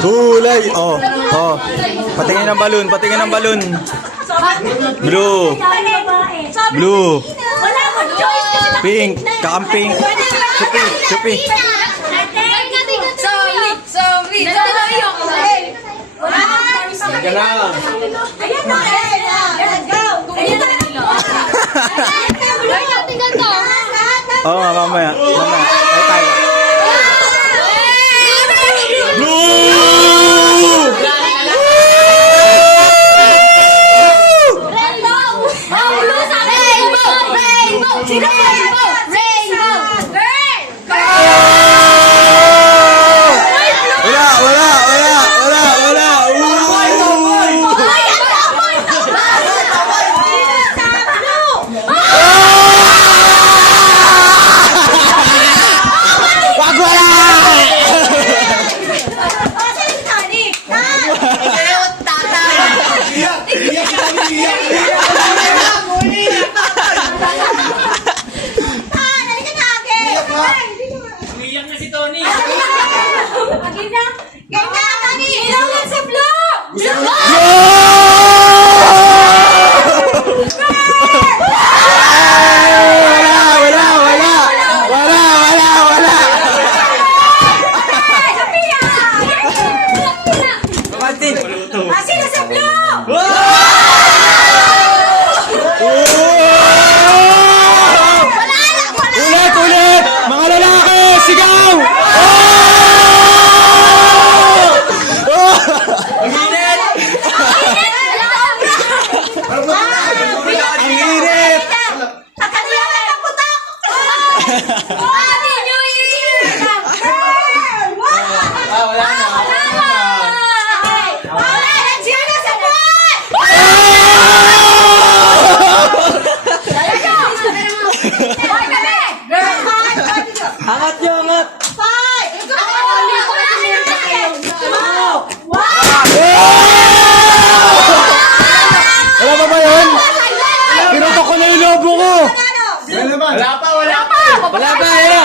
Kulay. Oh, oh. Patingin ng balon, patingin ng balon. Blue. Blue. Pink. Kakamping. Chupi, chupi. Galang. Oo nga, mamaya. Mamaya. Ay, tayo. Umiyak na si Tony. Ulit! Mga lalaki! Sigaw! Ang init. Ang init! Wala na. Angat nyo, angat. Wala pa ba yun? Pinutok ko na yung lobo ko! Wala pa, wala pa. Wala pa, wala!